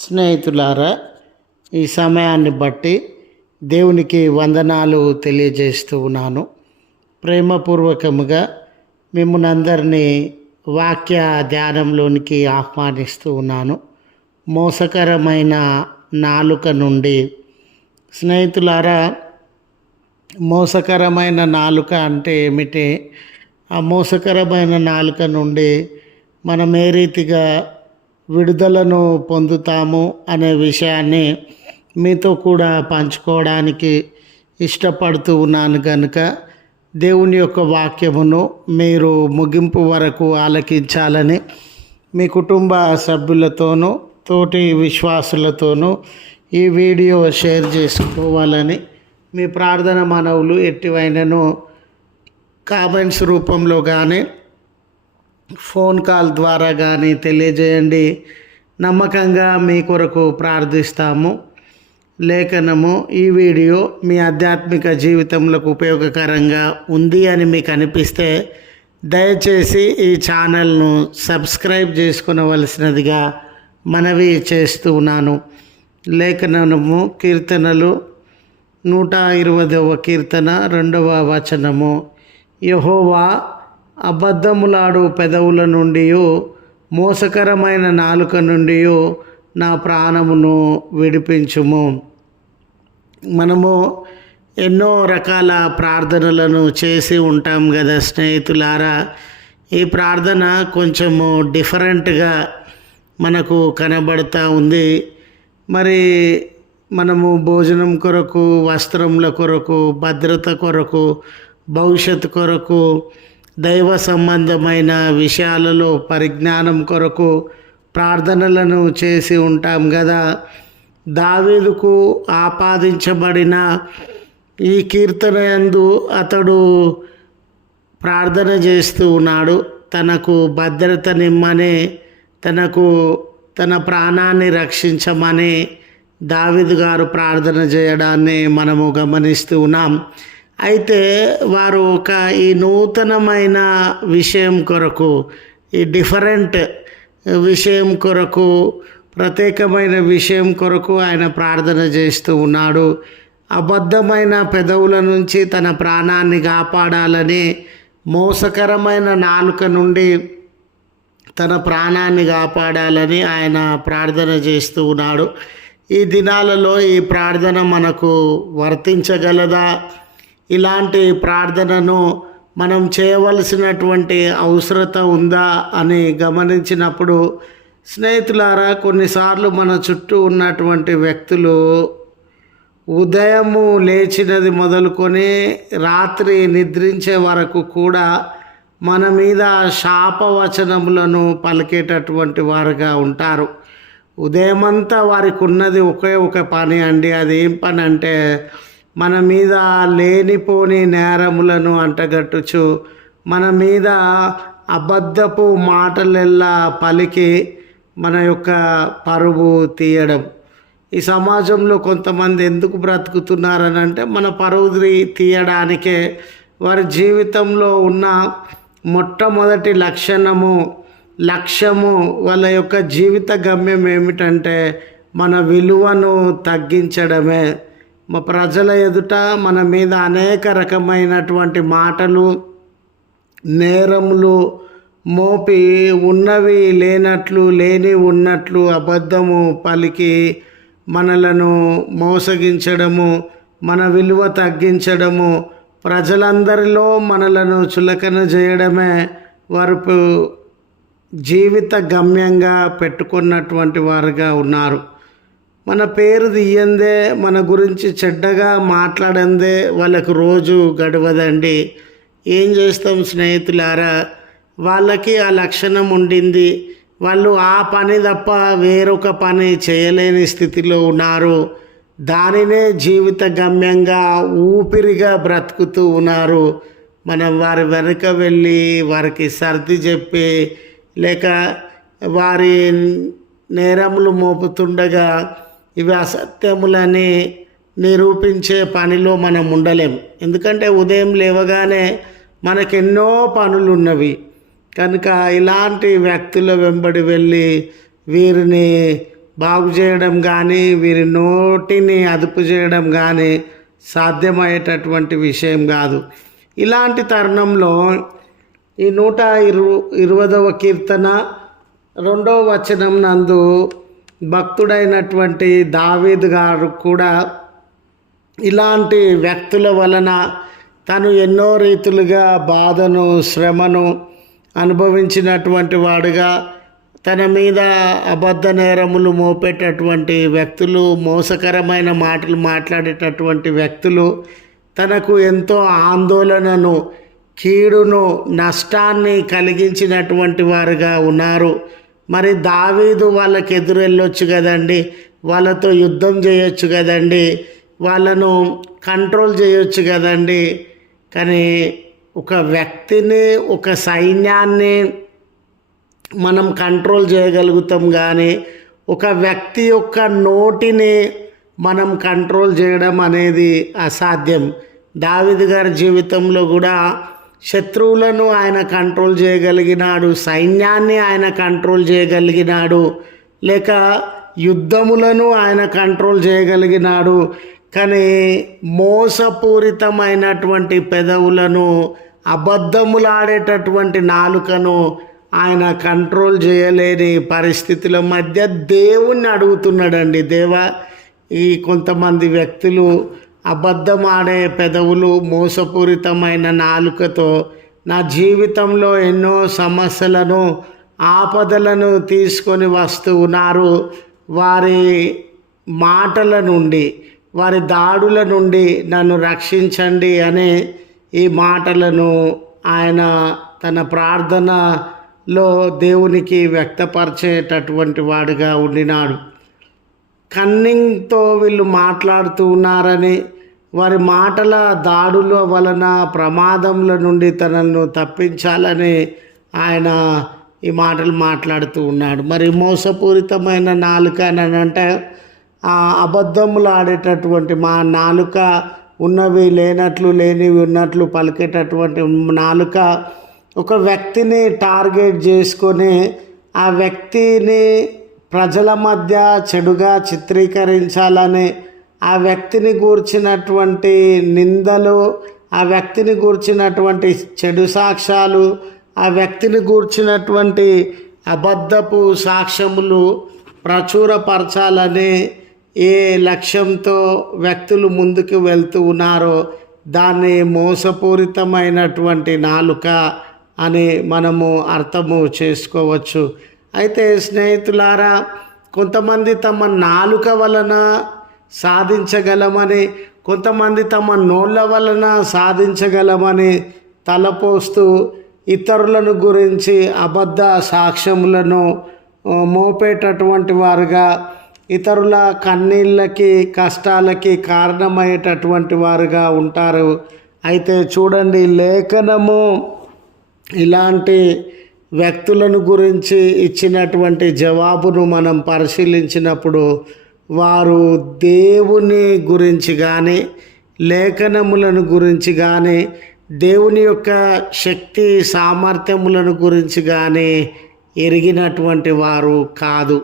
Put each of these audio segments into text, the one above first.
స్నేహితులారా ఈ సమయాన్ని బట్టి దేవునికి వందనాలు తెలియజేస్తూ ఉన్నాను. ప్రేమపూర్వకముగా మిమ్మల్ని అందరినీ వాక్య ధ్యానంలోనికి ఆహ్వానిస్తూ ఉన్నాను. మోసకరమైన నాలుక నుండి. స్నేహితులారా మోసకరమైన నాలుక అంటే ఏమిటి? ఆ మోసకరమైన నాలుక నుండి మనం ఏ రీతిగా విడుదలను పొందుతాము అనే విషయాన్ని మీతో కూడా పంచుకోవడానికి ఇష్టపడుతూ ఉన్నాను కనుక దేవుని యొక్క వాక్యమును మీరు ముగింపు వరకు ఆలకించాలని మీ కుటుంబ సభ్యులతోనూ తోటి విశ్వాసులతోనూ ఈ వీడియో షేర్ చేసుకోవాలని మీ ప్రార్థన మనవులు ఎట్టివైనను కామెంట్స్ రూపంలో కానీ ఫోన్ కాల్ ద్వారా కానీ తెలియజేయండి. నమ్మకంగా మీ కొరకు ప్రార్థిస్తాము. లేఖనము ఈ వీడియో మీ ఆధ్యాత్మిక జీవితంలోకి ఉపయోగకరంగా ఉంది అని మీకు అనిపిస్తే దయచేసి ఈ ఛానల్ను సబ్స్క్రైబ్ చేసుకునవలసినదిగా మనవి చేస్తూ ఉన్నాను. లేఖనము కీర్తనలు నూట ఇరవదవ కీర్తన రెండవ వచనము యహోవా అబద్ధములాడు పెదవుల నుండియో మోసకరమైన నాలుక నుండియో నా ప్రాణమును విడిపించుము. మనము ఎన్నో రకాల ప్రార్థనలను చేసి ఉంటాం కదా స్నేహితులారా. ఈ ప్రార్థన కొంచెము డిఫరెంట్గా మనకు కనబడుతూ ఉంది. మరి మనము భోజనం కొరకు వస్త్రముల కొరకు భద్రత కొరకు భవిష్యత్తు కొరకు దైవ సంబంధమైన విషయాలలో పరిజ్ఞానం కొరకు ప్రార్థనలను చేసి ఉంటాం కదా దావీదుకు ఆపాదించబడిన ఈ కీర్తన యందు అతడు ప్రార్థన చేస్తూ ఉన్నాడు. తనకు భద్రతనిమ్మని తనకు తన ప్రాణాన్ని రక్షించమని దావిద్ గారు ప్రార్థన చేయడాన్ని మనము గమనిస్తూ ఉన్నాం. అయితే వారు ఒక ఈ నూతనమైన విషయం కొరకు ఈ డిఫరెంట్ విషయం కొరకు ప్రత్యేకమైన విషయం కొరకు ఆయన ప్రార్థన చేస్తూ ఉన్నాడు. అబద్ధమైన పెదవుల నుంచి తన ప్రాణాన్ని కాపాడాలని మోసకరమైన నాలుక నుండి తన ప్రాణాన్ని కాపాడాలని ఆయన ప్రార్థన చేస్తూ ఉన్నాడు. ఈ దినాలలో ఈ ప్రార్థన మనకు వర్తించగలదా? ఇలాంటి ప్రార్థనను మనం చేయవలసినటువంటి అవసరత ఉందా అని గమనించినప్పుడు స్నేహితులారా కొన్నిసార్లు మన చుట్టూ ఉన్నటువంటి వ్యక్తులు ఉదయము లేచినది మొదలుకొని రాత్రి నిద్రించే వరకు కూడా మన మీద శాపవచనములను పలికేటటువంటి వారుగా ఉంటారు. ఉదయమంతా వారికి ఉన్నది ఒకే ఒక పని అండి. అది ఏం పని అంటే మన మీద లేనిపోని నేరములను అంటగట్టుచు మన మీద అబద్ధపు మాటలెల్లా పలికి మన యొక్క పరువు తీయడం. ఈ సమాజంలో కొంతమంది ఎందుకు బ్రతుకుతున్నారని అంటే మన పరువు తీయడానికే వారి జీవితంలో ఉన్న మొట్టమొదటి లక్షణము లక్ష్యము వాళ్ళ యొక్క జీవిత గమ్యం ఏమిటంటే మన విలువను తగ్గించడమే. మా ప్రజల ఎదుట మన మీద అనేక రకమైనటువంటి మాటలు నేరములు మోపి ఉన్నవి లేనట్లు లేని ఉన్నట్లు అబద్ధము పలికి మనలను మోసగించడము మన విలువ తగ్గించడము ప్రజలందరిలో మనలను చులకన చేయడమే వారు జీవిత గమ్యంగా పెట్టుకున్నటువంటి వారుగా ఉన్నారు. మన పేరు తీయందే మన గురించి చెడ్డగా మాట్లాడందే వాళ్ళకు రోజు గడవదండి. ఏం చేస్తాం స్నేహితులారా? వాళ్ళకి ఆ లక్షణం ఉండింది. వాళ్ళు ఆ పని తప్ప వేరొక పని చేయలేని స్థితిలో ఉన్నారు. దానినే జీవిత గమ్యంగా ఊపిరిగా బ్రతుకుతూ ఉన్నారు. మనం వారి వెనుక వెళ్ళి వారికి సర్ది చెప్పి లేక వారి నేరములు మోపుతుండగా ఇవి అసత్యములని నిరూపించే పనిలో మనం ఉండలేం. ఎందుకంటే ఉదయం లేవగానే మనకెన్నో పనులు ఉన్నవి కనుక ఇలాంటి వ్యక్తుల వెంబడి వెళ్ళి వీరిని బాగు చేయడం కానీ వీరి నోటిని అదుపు చేయడం కానీ సాధ్యమయ్యేటటువంటి విషయం కాదు. ఇలాంటి తరుణంలో ఈ నూట ఇరు ఇరవదవ కీర్తన రెండవ వచనం నందు భక్తుడైనటువంటి దావీద్ గారు కూడా ఇలాంటి వ్యక్తుల వలన తను ఎన్నో రీతులుగా బాధను శ్రమను అనుభవించినటువంటి వాడుగా తన మీద అబద్ధ నేరములు మోపేటటువంటి వ్యక్తులు మోసకరమైన మాటలు మాట్లాడేటటువంటి వ్యక్తులు తనకు ఎంతో ఆందోళనను కీడును నష్టాన్ని కలిగించినటువంటి వారుగా ఉన్నారు. మరి దావీదు వాళ్ళకి ఎదురెళ్ళొచ్చు కదండి. వాళ్ళతో యుద్ధం చేయొచ్చు కదండి. వాళ్ళను కంట్రోల్ చేయొచ్చు కదండి. కానీ ఒక వ్యక్తిని ఒక సైన్యాన్ని మనం కంట్రోల్ చేయగలుగుతాం కానీ ఒక వ్యక్తి యొక్క నోటిని మనం కంట్రోల్ చేయడం అనేది అసాధ్యం. దావిద్ గారి జీవితంలో కూడా శత్రువులను ఆయన కంట్రోల్ చేయగలిగినాడు సైన్యాన్ని ఆయన కంట్రోల్ చేయగలిగినాడు లేక యుద్ధములను ఆయన కంట్రోల్ చేయగలిగినాడు. కానీ మోసపూరితమైనటువంటి పెదవులను అబద్ధములాడేటటువంటి నాలుకను ఆయన కంట్రోల్ చేయలేని పరిస్థితుల మధ్య దేవుణ్ణి అడుగుతున్నాడండి. దేవా ఈ కొంతమంది వ్యక్తులు అబద్ధమాడే పెదవులు మోసపూరితమైన నాలుకతో నా జీవితంలో ఎన్నో సమస్యలను ఆపదలను తీసుకొని వస్తూ ఉన్నారు. వారి మాటల నుండి వారి దాడుల నుండి నన్ను రక్షించండి అనే ఈ మాటలను ఆయన తన ప్రార్థనలో దేవునికి వ్యక్తపరిచేటటువంటి వాడిగా ఉండినాడు. కన్నింగ్తో వీళ్ళు మాట్లాడుతూ ఉన్నారని వారి మాటల దాడుల వలన ప్రమాదముల నుండి తనను తప్పించాలని ఆయన ఈ మాటలు మాట్లాడుతూ ఉన్నాడు. మరి మోసపూరితమైన నాలుక అని అంటే ఆ అబద్ధములు ఆడేటటువంటి మా నాలుక ఉన్నవి లేనట్లు లేనివి ఉన్నట్లు పలికేటటువంటి నాలుక ఒక వ్యక్తిని టార్గెట్ చేసుకొని ఆ వ్యక్తిని ప్రజల మధ్య చెడుగా చిత్రీకరించాలని ఆ వ్యక్తిని గూర్చినటువంటి నిందలు ఆ వ్యక్తిని గూర్చినటువంటి చెడు సాక్ష్యాలు ఆ వ్యక్తిని గూర్చినటువంటి అబద్ధపు సాక్ష్యములు ప్రచురపరచాలని ఏ లక్ష్యంతో వ్యక్తులు ముందుకు వెళ్తూ ఉన్నారో దాన్ని మోసపూరితమైనటువంటి నాలుక అని మనము అర్థము చేసుకోవచ్చు. అయితే స్నేహితులారా కొంతమంది తమ నాలుక వలన సాధించగలమని. కొంతమంది తమ నోళ్ళ వలన సాధించగలమని తలపోస్తూ ఇతరులను గురించి అబద్ధ సాక్ష్యములను మోపేటటువంటి వారుగా ఇతరుల కన్నీళ్ళకి కష్టాలకి కారణమయ్యేటటువంటి వారుగా ఉంటారు. అయితే చూడండి లేఖనము ఇలాంటి వ్యక్తులను గురించి ఇచ్చినటువంటి జవాబును మనం పరిశీలించినప్పుడు వారు దేవుని గురించి కానీ లేఖనములను గురించి కానీ దేవుని యొక్క శక్తి సామర్థ్యములను గురించి కానీ ఎరిగినటువంటి వారు కాదు.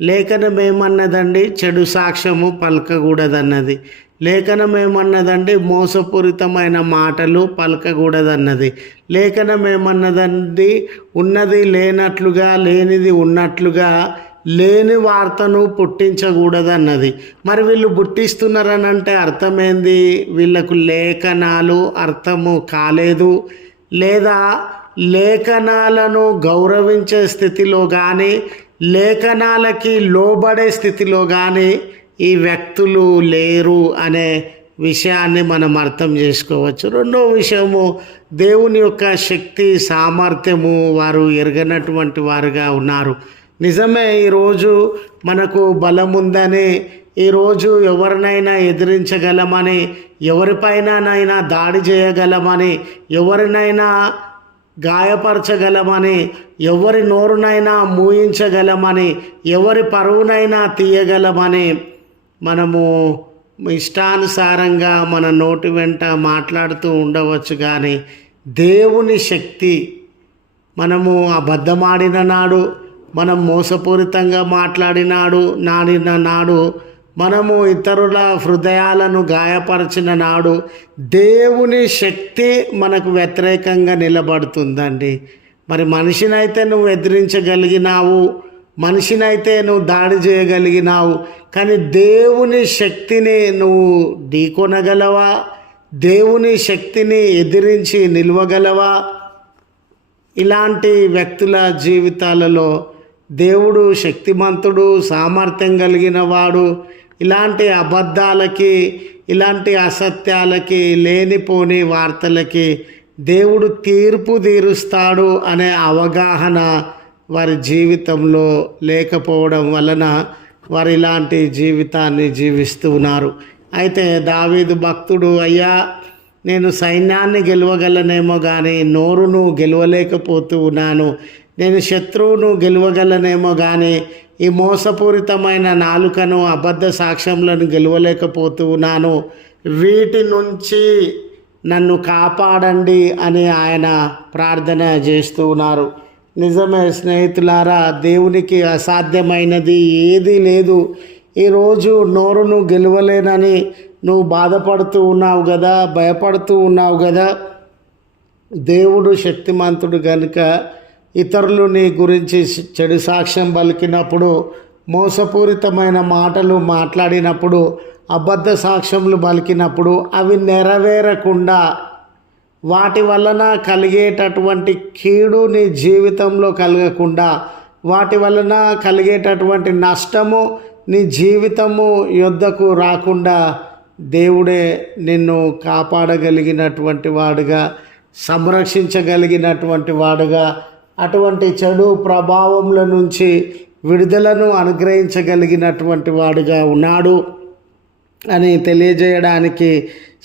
లేఖనం ఏమన్నదండి చెడు సాక్ష్యము పలకకూడదన్నది. లేఖనం ఏమన్నదండి మోసపూరితమైన మాటలు పలకకూడదన్నది. లేఖనం ఏమన్నదండి ఉన్నది లేనట్లుగా లేనిది ఉన్నట్లుగా లేని వార్తను పుట్టించకూడదన్నది. మరి వీళ్ళు పుట్టిస్తున్నారని అంటే అర్థమైంది? వీళ్ళకు లేఖనాలు అర్థము కాలేదు. లేదా లేఖనాలను గౌరవించే స్థితిలో కానీ లేఖనాలకి లోబడే స్థితిలో కానీ ఈ వ్యక్తులు లేరు అనే విషయాన్ని మనం అర్థం చేసుకోవచ్చు. రెండో విషయము దేవుని యొక్క శక్తి సామర్థ్యము వారు ఎరగనటువంటి వారుగా ఉన్నారు. నిజమే ఈరోజు మనకు బలం ఉందని ఈరోజు ఎవరినైనా ఎదిరించగలమని ఎవరిపైననైనా దాడి చేయగలమని ఎవరినైనా గాయపరచగలమని ఎవరి నోరునైనా మూయించగలమని ఎవరి పరువునైనా తీయగలమని మనము ఇష్టానుసారంగా మన నోటి వెంట మాట్లాడుతూ ఉండవచ్చు కానీ దేవుని శక్తి మనము అబద్ధమాడిన నాడు మనం మోసపూరితంగా మాట్లాడినాడు నాడిన నాడు మనము ఇతరుల హృదయాలను గాయపరిచిన నాడు దేవుని శక్తి మనకు వ్యతిరేకంగా నిలబడుతుందండి. మరి మనిషినైతే నువ్వు ఎదిరించగలిగినావు మనిషినైతే నువ్వు దాడి చేయగలిగినావు కానీ దేవుని శక్తిని నువ్వు ఢీకొనగలవా? దేవుని శక్తిని ఎదిరించి నిలవగలవా? ఇలాంటి వ్యక్తుల జీవితాలలో దేవుడు శక్తిమంతుడు సామర్థ్యం కలిగిన వాడు ఇలాంటి అబద్ధాలకి ఇలాంటి అసత్యాలకి లేనిపోని వార్తలకి దేవుడు తీర్పు తీరుస్తాడు అనే అవగాహన వారి జీవితంలో లేకపోవడం వలన వారు ఇలాంటి జీవితాన్ని జీవిస్తున్నారు అయితే దావీదు భక్తుడు అయ్యా నేను సైన్యాన్ని గెలవగలనేమో కానీ నోరును గెలవలేకపోతూ ఉన్నాను. నేను శత్రువును గెలవగలనేమో కానీ ఈ మోసపూరితమైన నాలుకను అబద్ధ సాక్ష్యములను గెలవలేకపోతున్నాను వీటి నుంచి నన్ను కాపాడండి అని ఆయన ప్రార్థన చేస్తూ ఉన్నారు. నిజమే స్నేహితులారా దేవునికి అసాధ్యమైనది ఏదీ లేదు. ఈరోజు నోరును గెలవలేనని నువ్వు బాధపడుతూ ఉన్నావు కదా భయపడుతూ ఉన్నావు కదా దేవుడు శక్తిమంతుడు కనుక ఇతరులు నీ గురించి చెడు సాక్ష్యం పలికినప్పుడు మోసపూరితమైన మాటలు మాట్లాడినప్పుడు అబద్ధ సాక్ష్యములు పలికినప్పుడు అవి నెరవేరకుండా వాటి వలన కలిగేటటువంటి కీడు నీ జీవితంలో కలగకుండా వాటి వలన కలిగేటటువంటి నష్టము నీ జీవితము యుద్ధకు రాకుండా దేవుడే నిన్ను కాపాడగలిగినటువంటి వాడుగా సంరక్షించగలిగినటువంటి వాడుగా అటువంటి చెడు ప్రభావముల నుంచి విడుదలను అనుగ్రహించగలిగినటువంటి వాడుగా ఉన్నాడు అని తెలియజేయడానికి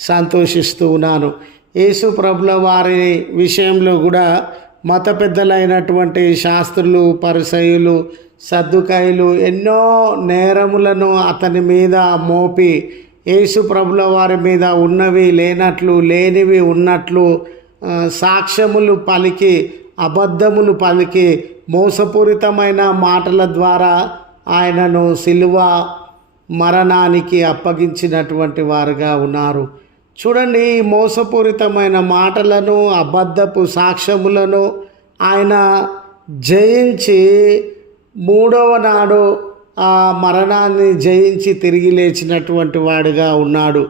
సంతోషిస్తూ ఉన్నాను. యేసు ప్రభుల వారి విషయంలో కూడా మత పెద్దలైనటువంటి శాస్త్రులు పరిసయులు సర్దుకాయలు ఎన్నో నేరములను అతని మీద మోపి యేసు ప్రభుల వారి మీద ఉన్నవి లేనట్లు లేనివి ఉన్నట్లు సాక్ష్యములు పలికి అబద్ధమును పలికి మోసపూరితమైన మాటల ద్వారా ఆయనను సిలువ మరణానికి అప్పగించినటువంటి వారుగా ఉన్నారు. చూడండి ఈ మోసపూరితమైన మాటలను అబద్ధపు సాక్ష్యములను ఆయన జయించి మూడవ నాడు ఆ మరణాన్ని జయించి తిరిగి లేచినటువంటి వాడుగా ఉన్నాడు.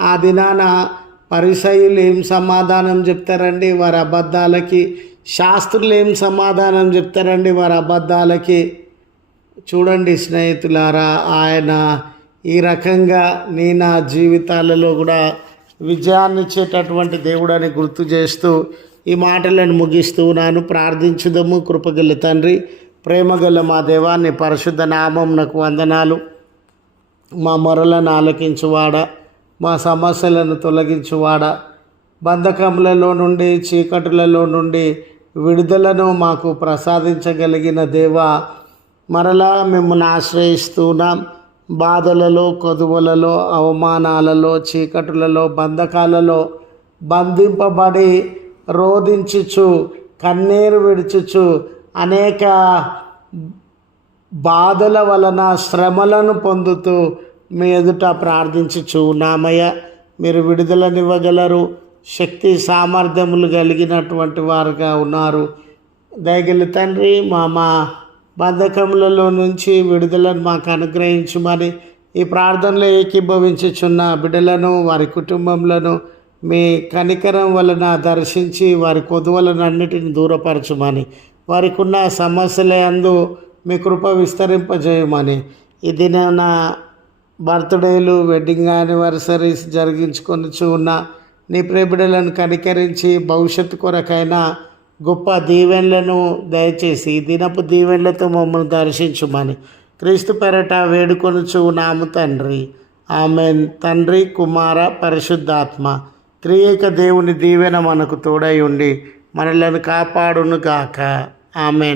ఆ దినాన పరిసయులు ఏం సమాధానం చెప్తారండి? వారి అబద్ధాలకి శాస్త్రులు ఏం సమాధానం చెప్తారండి? వారి అబద్ధాలకి? చూడండి స్నేహితులారా ఆయన ఈ రకంగా నీ నా జీవితాలలో కూడా విజయాన్ని ఇచ్చేటటువంటి దేవుడని గుర్తు చేస్తూ ఈ మాటలను ముగిస్తూ నాను ప్రార్థించుదము. కృపగల తండ్రి ప్రేమగల మా దేవాన్ని పరిశుద్ధ నామం నాకు వందనాలు. మా మొరలను ఆలకించువాడా? మా సమస్యలను తొలగించువాడా. బంధకములలో నుండి చీకటులలో నుండి విడుదలను మాకు ప్రసాదించగలిగిన దేవా మరలా మిమ్మల్ని ఆశ్రయిస్తున్నాం. బాధలలో కొదువులలో అవమానాలలో చీకటులలో బంధకాలలో బంధింపబడి రోధించుచు కన్నీరు విడుచుచు అనేక బాధల వలన శ్రమలను పొందుతూ మీ ఎదుట ప్రార్థించుచు. నామయ్య మీరు విడుదలనివ్వగలరు. శక్తి సామర్థ్యములు కలిగినటువంటి వారుగా ఉన్నారు. దయగలి తండ్రి మా మా బంధకములలో నుంచి విడుదలను మాకు అనుగ్రహించమని ఈ ప్రార్థనలో ఏకీభవించుచున్న బిడ్డలను వారి కుటుంబంలో మీ కనికరం వలన దర్శించి వారి కొదువలను అన్నిటిని దూరపరచమని వారికి ఉన్న సమస్యల అందు మీ కృప విస్తరింపజేయమని. ఇది నా బర్త్డేలు వెడ్డింగ్ యానివర్సరీస్ జరిగించుకొని ఉన్న నీ ప్రేమిడలను కనికరించి భవిష్యత్తు కొరకైనా గొప్ప దీవెనలను దయచేసి దినపు దీవెనలతో మమ్మల్ని దర్శించుమని క్రీస్తు పెరట వేడుకొనుచు నాము తండ్రి. ఆమె తండ్రి కుమార పరిశుద్ధాత్మ త్రియేక దేవుని దీవెన మనకు తోడై ఉండి మనలను కాపాడును గాక ఆమె